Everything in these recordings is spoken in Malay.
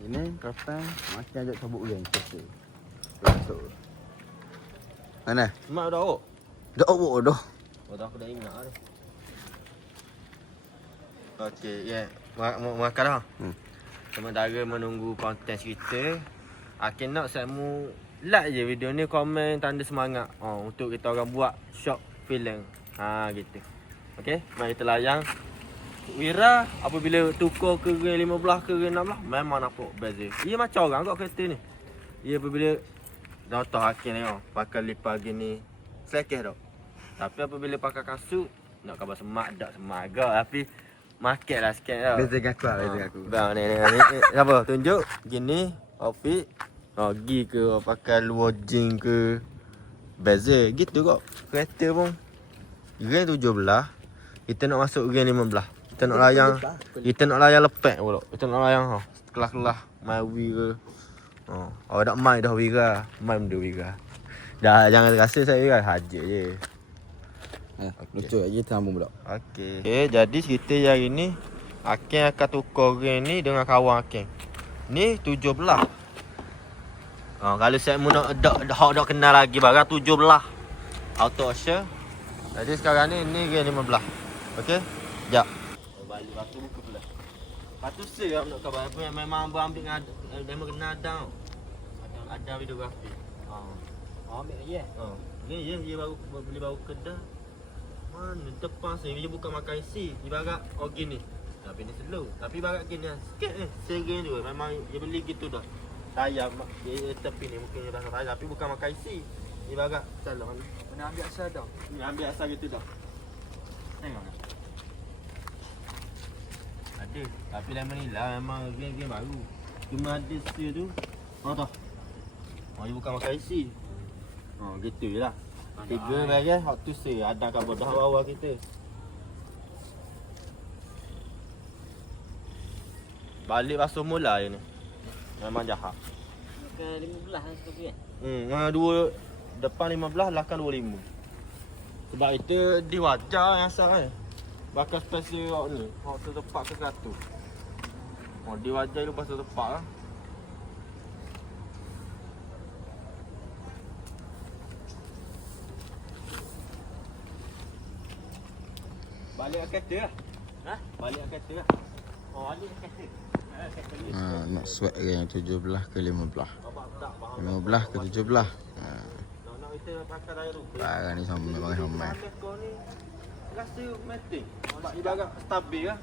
Ini kapan makan ajak cabut geng kita. Masuk. Mana? Mak dah awak? Dah awak dah. Oh dah aku dah ingat dah. Okey, ya. Makan dah. Sementara menunggu konten kita, Akin nak saya mu like je video ni, komen tanda semangat. Untuk kita orang buat short film. Gitu. Okey, mari kita layang. Wira apabila tukar ke ring 15 ke ring 16 memang nampak beza. Ia macam orang kat kereta ni. Ia apabila contoh Akin ni pakai lipas gini selekeh tak. Tapi apabila pakai kasut nak khabar semak tak semak agak, tapi market lah sikit tau. Beza dengan aku lah, beza dengan aku. Bang ni siapa tunjuk gini outfit. Pergi ke pakai luar jeans ke beza gitu kok. Kereta pun ring 17 kita nak masuk ring 15. Kita nak layang lepek pula. Kita nak layang kelas-kelas Mawi ke. Awak tak mai dah Wira. Mai benda Wira. Dah jangan rasa saya Wira haja je. Lucu lagi sambung pula. Okey. Jadi cerita hari ni Akin akan tukar ring ni dengan kawan Akin. Ni 17. Kalau saya mu nak dak kenal lagi barang 17. Auto Asher. Jadi sekarang ni ring 15. Okey. Jap. Balik waktu buku pula. Patu saya nak khabar apa yang memang ambil demo kena ada. Ada videografi. Ambil je. Ni baru beli baru kedah. Mana depan saya dia bukan makan isi. Ibarat gini. Tapi ni slow. Tapi ibarat gini sikit sering tu memang dia beli gitu dah. Tayar dia tepi ni mungkin dia rasa tayar tapi bukan makan isi. Ibarat salah ni. Mana ambil asal dah. Ni ambil asal gitu dah. Tengok. Ada. Tapi lemon ni lah memang game baru. Cuma ada seal tu. Tak. Dia bukan makan isi. Gitu je lah. 3 bagian hot to say ada kabar dah awal kita. Balik basuh mula je ni. Memang jahat. Ke 15 lah sekali kan. Dua depan 15 belakang 25. Sebab itu di wajah yang asal kan. Bakal special hot ni. Hot setepak ke 100. Di wajah lupa setepak lah. Balik kereta lah. Balik kereta lah. Balik kereta. Nak sweat ring 17 ke 15. 15 ke 17. Nak kita pakai tayar tu. Barang ni sama memang ramai. Kau ni rasa metik. Sebab ibarat stabil lah.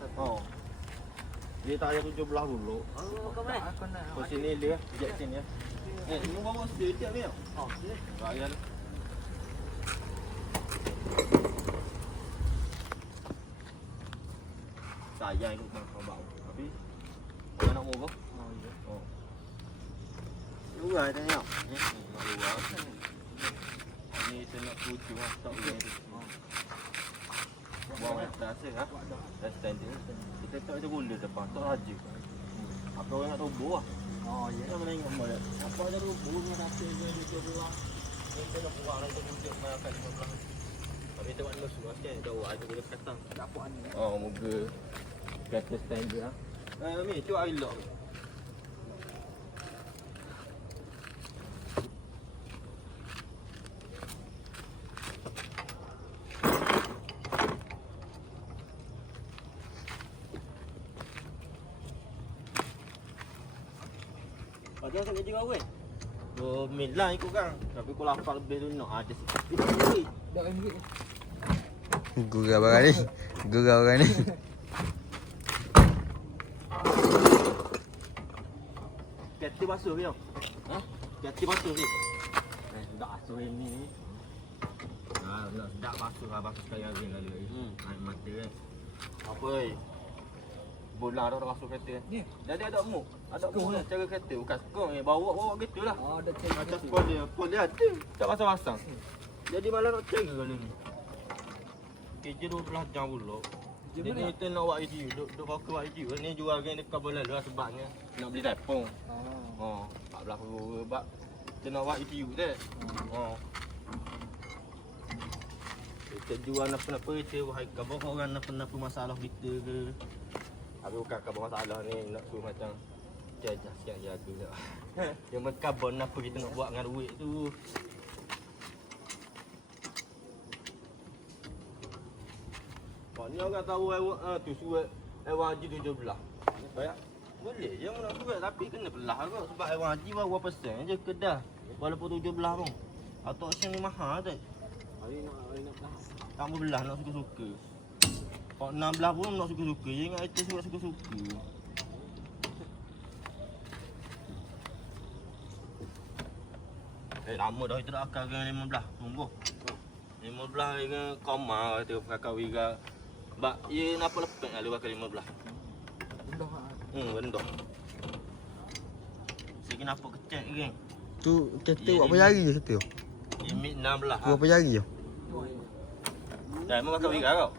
Dia tayar 17 dulu. Kau mana? Kau sini dia, jet sini ya. Ni bawa setiap ni. Rakyat. Sayang ikut kau bawa. Tapi kau nak mau kau? Luar tengok. Luar. Ni saya nak pucu tak boleh. Buang atas ha. Dah standing. Kita tak ada bola depan, tak raja. Apa orang nak roboh ah. Ya. Kita menengok molek. Apa ada roboh ni rasa dia belah. Kita nak buat orang tu tunjuk makan 15. Tapi tengok musuh sikit dah ada boleh kata. Tak apa ni. Moga kata standing ah. Mi tu air lock. Bagi asal gaji kau weh. Milan ikut kan. Tapi kau lapar lebih tu nak ada sikit. Dah ambil. Gurau barang ni. Gurau barang ni. Kereta basuh ke? Kereta basuh ke? Tak basuh ni. Nak sedap basuh lah. Basuh sekali hari kali. Air mata kan. Apa bola dah basuh kereta. Jadi ada muk. Ada muk lah cara kereta. Bukan skong ni. Bawa gitu lah. Ada cek. Macam skong dia. Skong dia ada. Tak pasang-pasang. Jadi malah nak cari kali ni. Kerja 12 jam pula. Jadi kita nak buat video. Duk bawa ke buat video. Ni jual geng dekat bola lah sebabnya. Nak beli telefon. 14 euro sebab kita nak buat video tu. Kita jual apa-apa kita khabar orang apa masalah kita ke. Habis bukan khabar masalah ni nak suruh macam Jajah siap jaga tak. Dia mengkabon apa kita nak buat dengan duit tu. Ni orang tahu tu surat Aiwan Haji 17. Baik. Boleh je nak surat tapi kena belah kot sebab Aiwan Haji berapa persen je kedah. Walaupun 17 pun. Atau auction ni mahal tak? Hari nak belah. Tak mau belah nak suka-suka. Kalau 16 pun nak suka-suka. Je ingat itu surat suka-suka. Lama dah kita dah akal dengan 15. Tunggu. 15 dengan koma kata kakak Wira. Bak ye napa lepek lalu bakal 15. Bendah ah. Bendah. Sigi napa kecek geng. Tu kereta buat apa jari je kereta tu? Limit 16. Berapa jari je? Dah memang kakak Wira kau.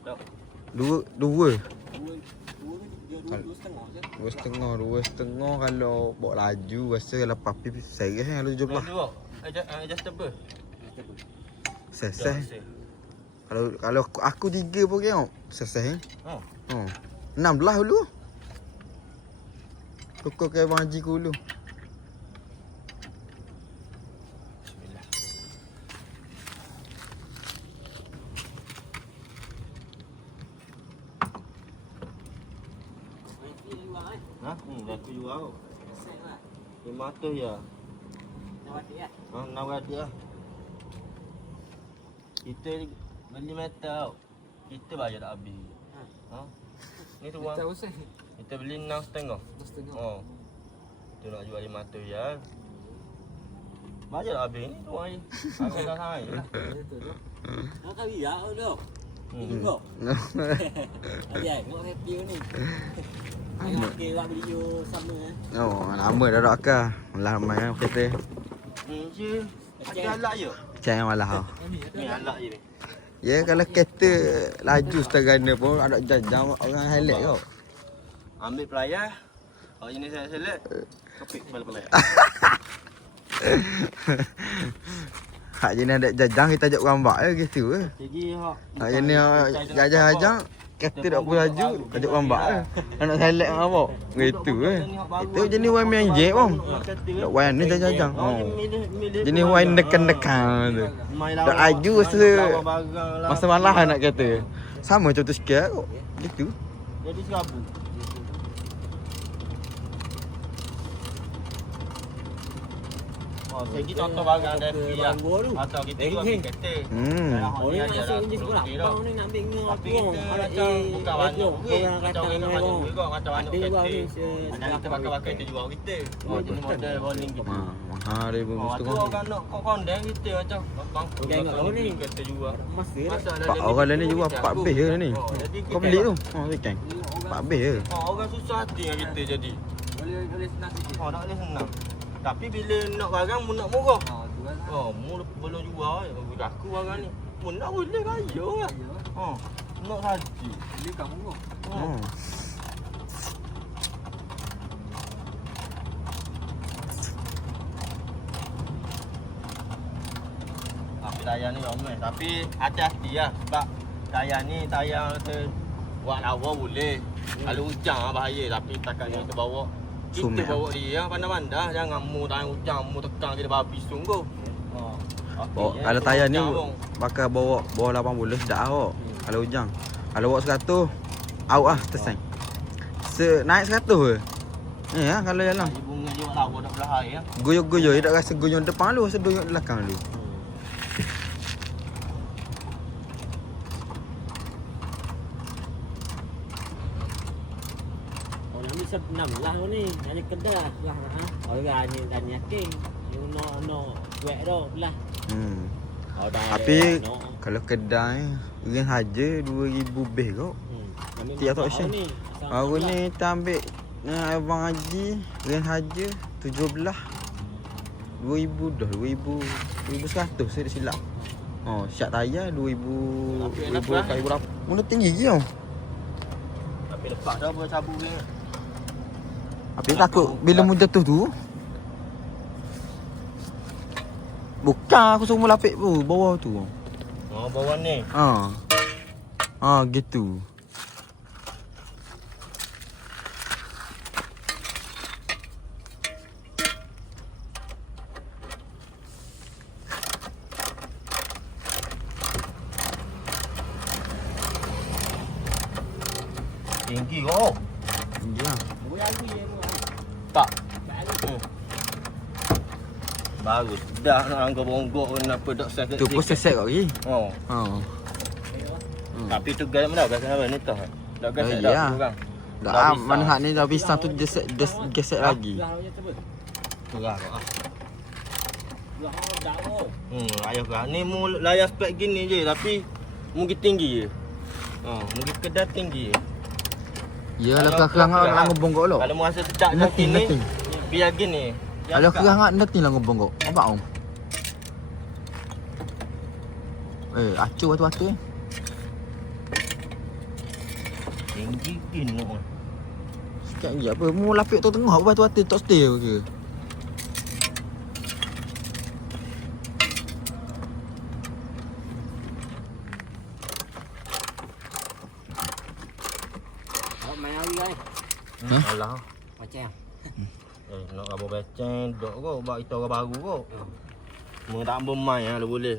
Tak. Dua. Dua setengah je. 2.5 kalau bawa laju rasa kalau papi serius kalau 17. Dua. Adjustable. Seseh. Kalau aku 3 pun tengok seseh. Oh. 16 dulu. Kau ke Abang Haji ku dulu. Bismillah. Ha? Dah aku jual kau. 500 ya. Nak ada lah. Kita beli metal. Kita bayar tak habis. Ha? Ni tu bang. Kita beli 6.5. Oh. Tu nak jual 500 ya. Bayar tak habis ni tu bang. Aku dah sangat lah. Nak kali ya tu. Tunggu. Ayah, nak happy ni. Tengok buat video sama Lama dah tak akal. Lama kan kereta. Je. Ada alak je. Cang malah. Ni alak je ni. Ya kalau kereta laju seterana pun ada jajang orang highlight kau. Ambil pelayar. Kalau jenis saya select. Kepik kepala pelayar. Hak jenis ada jajang kita ajak gambar je gitu ke. Jadi Hak jenis jajang kereta tak boleh laju ajak gambar je. Nak highlight dengan apa? Gitu ke. Itu jenis wine main jet pun. Tak wine ni jajang. Jenis wine dekan-dekan tu. Tak laju masa malah nak kata. Sama contoh sikit kok. Gitu. Jadi 1000. Segi contoh barang dari dia. Atau kita ambil kereta. Orang masuk je sekolah. Abang ni nak ambil dengan Tapi orang. kita Ada macam bukan banyak duit. orang Macam kata orang dengan banyak orang. duit kau macam banyak Ada orang kereta. ni Ada kita pakai-pakai kita jual kita. Jenis model rolling gitu. Mahal dia pun Tu orang nak kau kondeng kita macam bang. Tengok kau ni. Kita jual. Masa dah. Masa Pak orang lain ni jual 4 beh je ni. Kau beli tu. Weekend. 4 beh je. Orang susah hati dengan kita jadi. Boleh senang sikit. Tak boleh senang. Tapi bila nak barang mu nak murah. Tu kan. Mu belum jual aku barang ni. Mu nak boleh kaya lah. Nak haji. Beli kamu. Tapi tayar ni ramai. Tapi hati-hati lah. Sebab tayar ni tayar buat lawa boleh. Kalau hujan lah bahaya. Tapi takat ni kita bawa. Kita Sumek bawa dia pandai-pandai. Jangan mu tangan hujan. Mu tekan kita babi sungguh. Kalau tayar ni bakal bawa 80 sedap awak. Kalau hujan. Kalau bawa 100 out lah tersang. Naik 100 ke? Ni lah kalau jalan. Bunga dia buat lawa tak belah air lah. Goyok-goyok dia tak rasa goyok depan lu, rasa goyok belakang lu. Enam lah ni. Hanya kedah lah. Orang ni dan yakin. No kuat dah belah. Tapi kalau kedai ring haja 2000 lebih kau. Tiap tak auction. Baru ni kita ambil Abang Haji ring haja 17 2000 dah 2100 saya silap. Syak tayar 2000 kali berapa? Mana tinggi je tau. Tapi lepas dah boleh cabut ni. Tapi takut bila mu jatuh tu. Bukan aku suruh mu lapik tu bawah tu. Bawah ni. Gitu. Tinggi kau. Tinggi lah. Boleh lagi je tu. Tak. Baru. Bagus. Dah nak angkat bonggok kenapa dak set. Tu pun set kau lagi. Oh. Ha. Tapi tu gas mana gas apa ni tah. Dak gas Oh, dah iya. kurang. Dah mana hak ni dah pisang tu geset lagi. Lah macam tu. Kurang ah. Lah dah oh. Ayah kau. Ni mu layar spek gini je tapi mungkin tinggi je. Mungkin kedai tinggi je. Ya lah kerang lah ngebong kau lo. Kalau mu rasa sedap Nanti, macam ni, nanti. biar gini. Kalau kerang nanti lah ngebong kau. Apa om? Acu batu-batu Tinggi gini. Sikit je apa. Mu lapik tu tengah batu-batu tak stay ke? Main lagi guys. Alah. Macam. Nak apa beceng dok kau bak kita orang baru kau. Mu tak bermain lah boleh.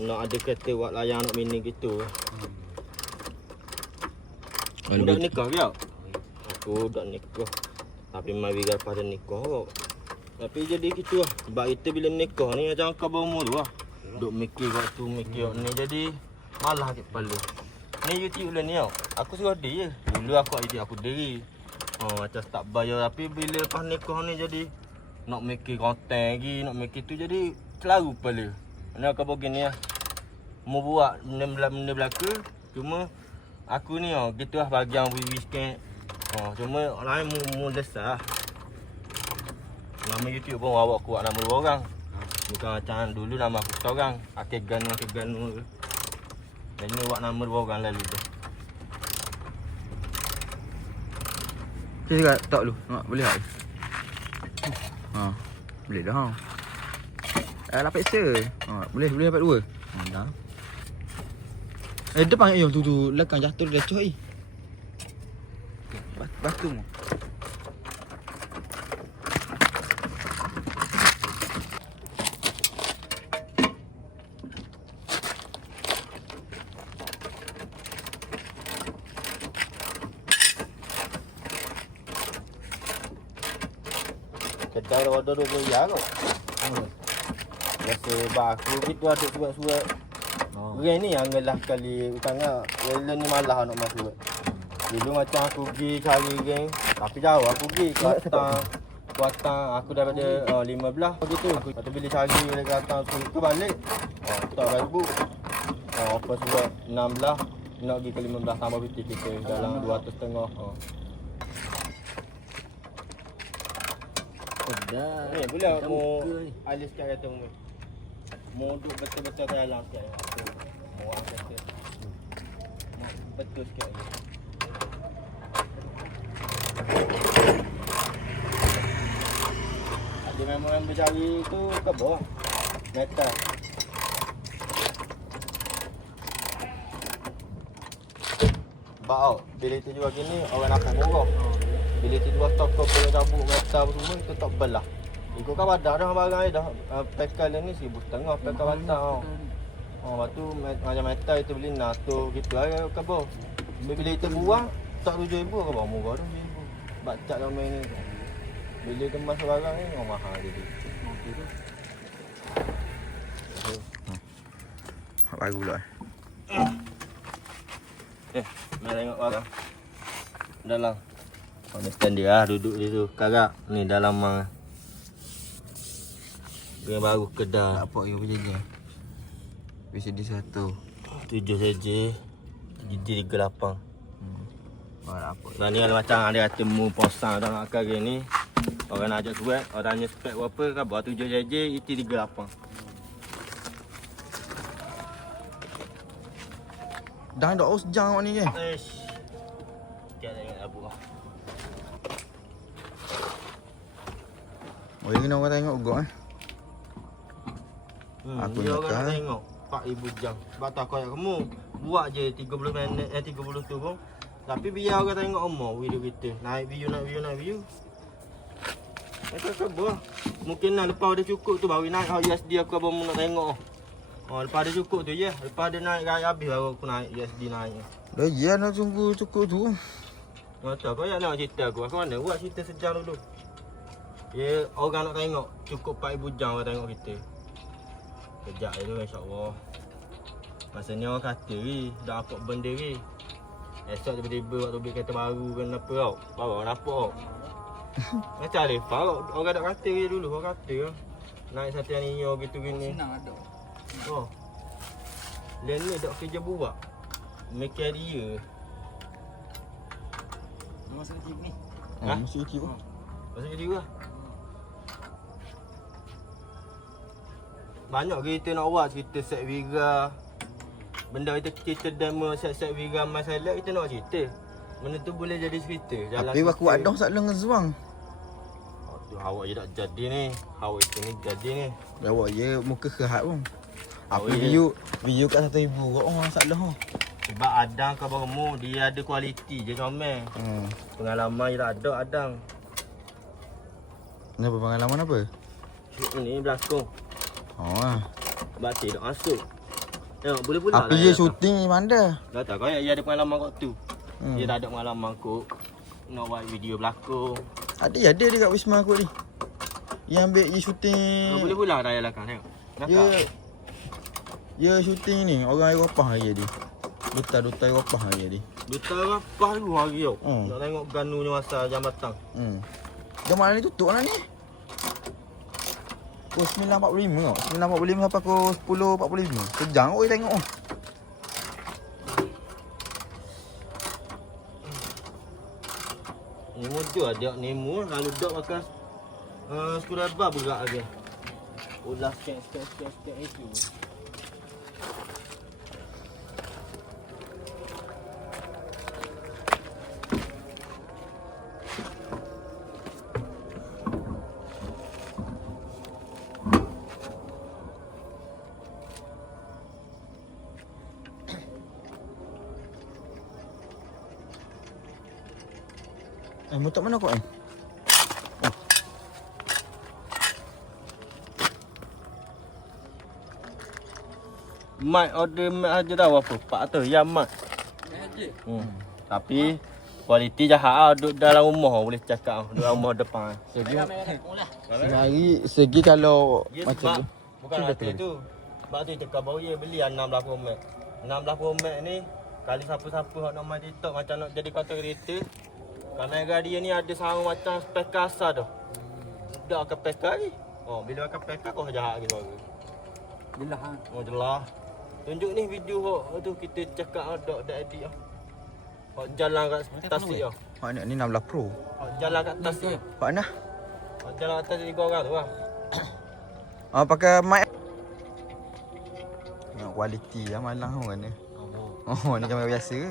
Nak ada kereta buat layang nak mini gitu. Dah nikah ke? Aku dah nikah. Tapi mai biar pada nikah kau. Tapi jadi gitu lah. Sebab kita bila nikah ni macam kau berumur tu lah. Duk mikir kat tu mikir ni jadi malah kat kepala. Ni YouTube lah ni tau. Aku suruh dia je. Dulu aku idea aku diri. Macam tak bayar tapi bila lepas nikah ni jadi nak mikir konten lagi, nak mikir tu jadi selalu kepala. Ni aku begini lah. Mau buat benda belaka. Cuma aku ni gitu lah bagian wiwi sikit. Cuma orang lain mu desah. Nama YouTube pun awak kuat nama dua orang. Bukan macam dulu nama aku seorang. Akegan ke. Dan ni buat nama dua orang lalu tu. Saya cakap tak lu. Nampak boleh tak? Boleh dah. Lapik se. Boleh dapat dua. Dah. Depan tu lekang jatuh dah coy. Batu mu. Kedai order 20 riyal kau. Biasa aku gitu ada surat-surat. Rent ni yang gelah kali utangnya. Rela ni malah nak masuk. Dulu macam aku pergi cari rent. Tapi jauh aku pergi Kuatang aku daripada 15 begitu. Lepas tu bila cari oleh Kuatang tu ke balik. Tak ribu. Apa surat 16 nak pergi ke 15 tambah piti kita dalam 200.5. Dah. Ni pula mau alis kat kata mu. Mau duduk betul-betul ke dalam sikit. Mau kata. Betul sikit lagi. Ada memang bercari tu ke bawah. Metal. Bau, bila itu jual gini orang nampak murah. Bila tu jual toko boleh cabut metal semua kita tak belah. Ikut kan badak dah barang ni dah. Pekal ni 1,500 pekal badak. Lepas tu macam metal itu beli nato gitu aja kabo. Bila kita buang tak 7,000 ke bawah murah dah 7,000. Bacak dah main ni. Bila kemas barang ni mahal jadi. Baru pula. Mari tengok barang. Dalam. Understand dia lah duduk di tu. Karak ni dalam yang baru kedai. Tak apa yang berjanji. VCD 1. 7 saja. Gigi 38. Apa? Dan ni kalau macam ada kata mu posang tak nak kari ni. Orang nak ajak suat, orang tanya spek berapa khabar 7 saja, itu 38. Dah dah sejam awak ni ke? Eish. Sikit tengok abu lah. Oh, yang kena orang tengok gok Aku dia nak orang kan. tengok 4,000 jam. Sebab tu aku ayat kamu buat je 30 minit 30 tu pun. Tapi biar orang tengok video kita. Naik view. Macam khabar. Mungkin nak lepas dia cukup tu baru naik USD aku abang nak tengok. Lepas dia cukup tu je. Lepas dia naik gaya habis baru aku naik USD naik. Dah ya nak tunggu cukup tu. Mata kau yang nak cerita aku. Aku mana buat cerita sejam dulu. Ya, orang nak tengok. Cukup 4,000 jam orang tengok kita. Kejap je insya-Allah. Masa ni orang kata dah apa benda ni. Esok tiba-tiba waktu beli kereta baru kan apa tau. Baru orang nampak tau. Macam Alifah tau. Orang nak kata dulu. Orang kata naik Satria Neo gitu gini. Senang ada. Oh. Lain ni tak kerja buat. Mikir dia. Masuk tip ni. Ha? Masuk YouTube. Pasal dia lah. Banyak kita nak buat cerita set Vira. Benda kita demo set Vira masalah kita nak cerita. Benda tu boleh jadi cerita. Tapi aku buat dah sak lengan zuang. Oh, tu awak je tak jadi ni. Awak itu ni jadi ni. Awak ye muka kehat pun. Apa Oh, ya. video kat 1,000 kau orang sak leh. Sebab Adang kau beremu, dia ada kualiti je comel. Pengalaman je tak ada Adang. Kenapa pengalaman apa? Ni berlakon. Oh. Batik tak masuk. Tengok boleh pula Apa lah je yang syuting ni mana? dah tak kau dia ada pengalaman kau tu. Hmm. Dia tak ada pengalaman kau nak buat video berlakon. Ada dekat Wisma aku ni. Yang ambil je syuting. Boleh pula raya lakan tengok. Ya. Ya syuting ni orang Eropah hari dia. Duta Eropah hari dia. Duta apa dulu hari tau. Hmm. Nak tengok ganunya masa jambatan. Jam mana ni tutup lah ni? Pukul 9.45 tau. 9.45 sampai pukul 10.45. Sejam orang tengok oh. Nemo je ada Nemo kalau dok pakai screwdriver berat lagi. Ulah skek itu. Motor mana kau Mat order mat aja tahu apa. Pak tu yang mat. Aja. Tapi kualiti jahat ah duduk dalam rumah boleh cakap duduk dalam rumah depan. Segi kalau Ya, macam sebab tu. bukan hati tu. Sebab tu cakap baru dia beli 16 Pro Max. 16 Pro Max ni kali siapa-siapa hok nak main TikTok macam nak jadi kata kereta. Kamera dia ni ada sama macam spek kasar tu. Dah akan peka ni. Oh, bila akan peka kau jahat lagi suara. Jelas ha. Oh, jelas. Tunjuk ni video hok tu kita cakap ada edit ah. Hok jalan kat tasik ah. Hak ni 16 Pro. Hok jalan kat tasik. Hak nah. Hok jalan atas 3 orang tu lah. Pakai mic. Tengok kualiti lah malang orang ni. Oh, ni kamera biasa ke?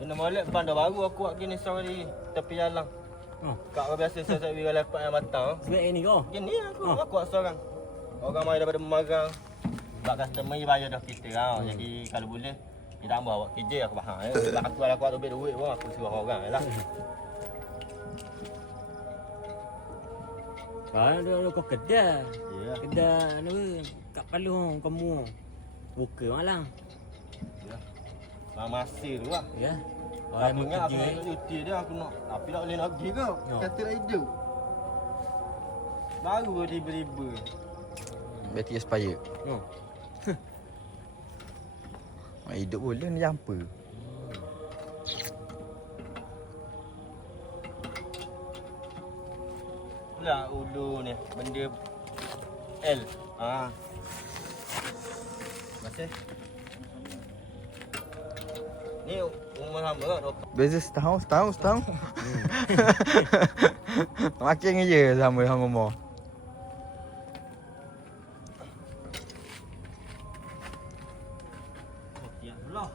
Kena molek bandar baru aku buat gini seorang tepi jalan. Kak biasa saya bila lepak yang matang. Sebab ni kau. Gini aku buat seorang. Orang mai daripada Memarang. Sebab customer ni bayar dah kita kan. Jadi kalau boleh kita tambah buat kerja aku faham. Sebab aku kalau aku ada duit pun aku suruh orang lah. Kalau kau kedai. Ya. Kedai ni kat Paluh kamu. Buka malang. Masih tu lah. Ya. Aku ingat aku nak cuti dia aku nak. Tapi tak boleh nak pergi kau. Kata nak hidup. Baru tiba-tiba. Bateri expired. Mak hidup boleh ni jumper. Pula ulu ni benda L. Masih. Ni umur sama tak? Beza setahun. Makin je sama umur. Ya Allah.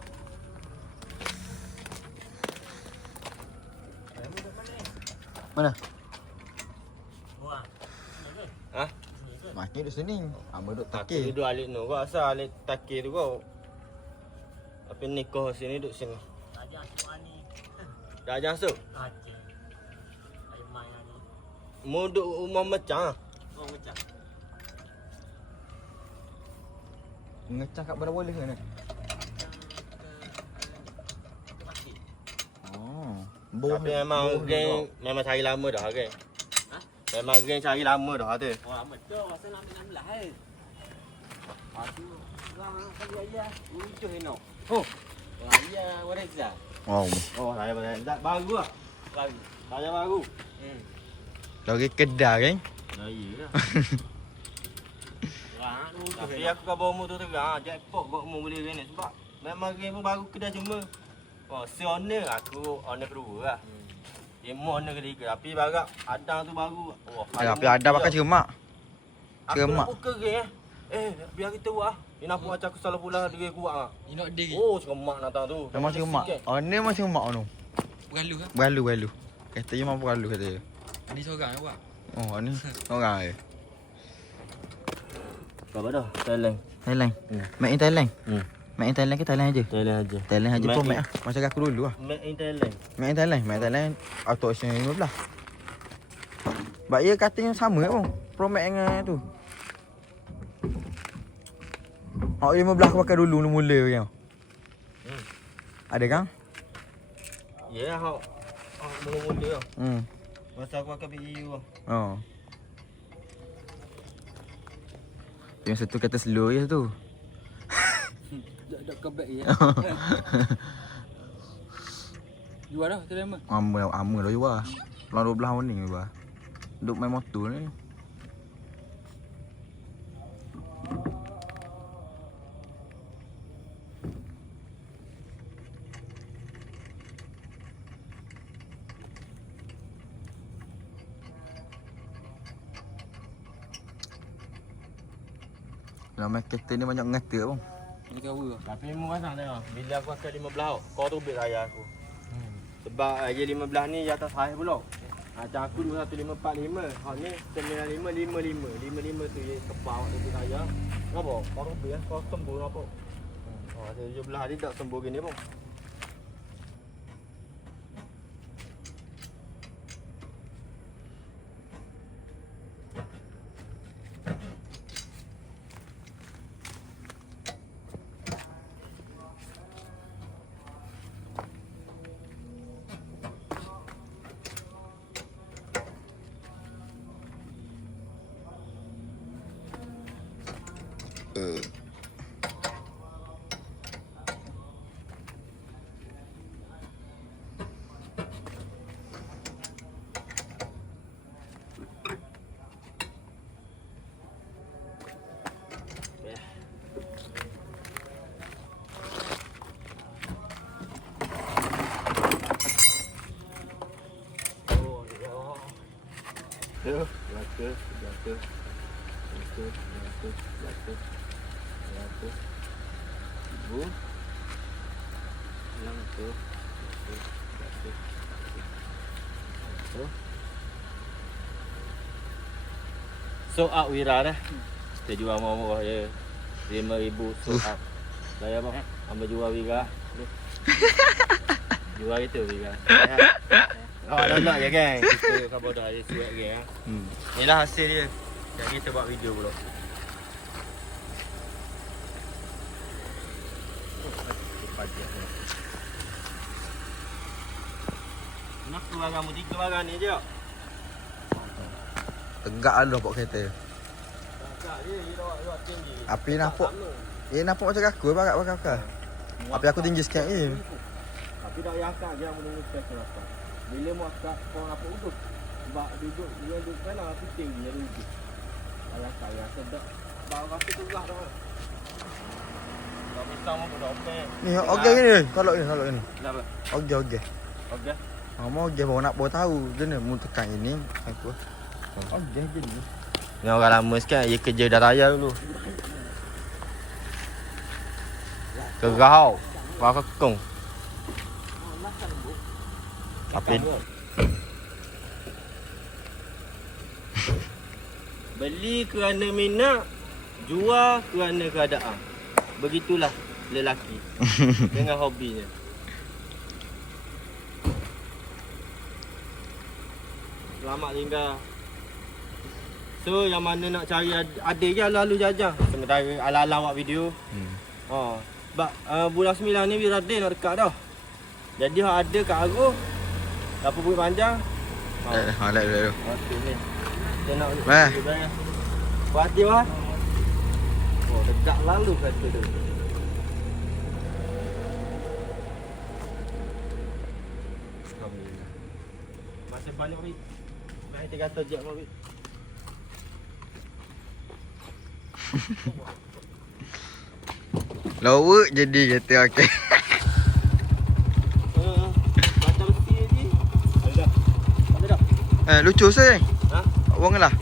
Mana? Wah. Ha? Macam Ni duduk sini. Hamba duduk Aku takir. duduk alik no kau asal alik takir tu kau. Tapi nikah sini duduk sini. Ajar semua ni. Dah masuk. Ajar. Ayo main ni. Mu duduk rumah macam. Oh macam. Ngecah kat mana boleh ke ni? Oh. Tapi memang cari lama dah kan. Ha? Memang geng cari lama dah tu. Oh amat tu pasal nak minum lah eh. Aku orang kali ayah lucu henok. Oh. Wah iya warekza. Wow. Oh, saya baru lah. Baru. Saya baru. Lagi Kedah kan? Ya iyalah. Wah lucu Tapi henok. aku kau bawa motor terang, jackpot kau mu boleh gini sebab memang geng pun baru kedai cuma. Oh, si owner aku owner kedua lah. Imo owner ketiga. Tapi barak adang tu baru. Oh, Tapi ada pakai cermak. Aku Cermak. nak buka geng biar kita buat ah. Ni nak buat aku salah pula dia kuat ah. You nak diri. Oh, cermak datang tu. Memang cermak. Oh, ni memang cermak tu. Bergalu kan? Beralu. Katanya memang beralu katanya. Ni seorang yang buat. Oh, ni orang je. Berapa dah? Thailand. Thailand. Make in Thailand. Make in Thailand ke Thailand aja? Thailand aja. Thailand aja Make pun in- make ah. Macam aku dulu ah. Made in Thailand. Make in Thailand. Make in Thailand auto option 15. Bak ia katanya sama pun. Pro Max dengan tu. Oh 15 aku pakai dulu mula kan. Ada kan? Ya, hak. Mula-mula lah. Masa aku pakai PU lah. Oh. Yang satu kata slow je tu. Dak kebek je. Jual dah tadi lama. Ama dah juga. Pulang 12 tahun ni juga. Duk main motor ni. Kalau main kereta ni banyak ngata bang. Ni cover. Tapi mu pasang tengok. Bila aku pakai 15, kau tu bit raya aku. Sebab aja 15 ni atas high pula. Macam aku 21545. Hak ni 9555. 55 tu je tepat awak tu bit raya. Kenapa? Kau tu bit kau sembur apa? Oh, 17 hari tak sembur gini pun. So out Wira dah. Kita jual murah je. 5,000 so out. Bayar bang. Ambil jual Wira. Jual itu Wira. Oh, nak je geng. Kita khabar dah ada suat geng. Inilah hasil dia. Jadi kita buat video pula. Nak tu barang 3 barang ni je. Tegak lah bawa kereta. Tak dia lawak tinggi. Api nampak. Nampak macam aku bakar. Api aku tinggi sikit ni. Tapi dah yang akak dia menunggu special apa. Bila mau akak kau apa uduk. Sebab duduk dia duduk kan api tinggi dia duduk. Ayah saya sedap. Bawa kaki tu lah dah. Kau misal mau dah open. Ni okey ni. Tolok ni. Kenapa? Okey. Okey. Mau okey baru nak bawa tahu. Je ni mu tekan ini aku. Okey gini. Ni orang lama sikit dia kerja dah raya dulu. Kerau. Bawa kekong. Tapi Beli kerana minat, jual kerana keadaan. Begitulah lelaki dengan hobinya. Selamat tinggal. So yang mana nak cari ada je lalu jajang. Sementara ala-ala buat video. Sebab bulan 9 ni Radin nak dekat dah. Jadi hak ada kat Argo. Apa bukit panjang? Like dulu. Okey ni. Dia nak Weh. Puas hati wah. Oh, dekat lalu kata tu. Alhamdulillah. Masih banyak weh. Baik 300 je weh. Lawa jadi kata okey. Macam besi je. Ada. Ada dah. Lucu say. Ha? Wong lah.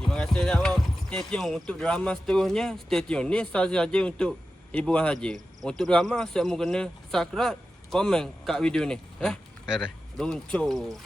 Terima kasih dah abang. Stay tune untuk drama seterusnya. Stay tune. Ni saja untuk hiburan saja. Untuk drama saya mau kena subscribe, komen kat video ni. Beres. Luncur.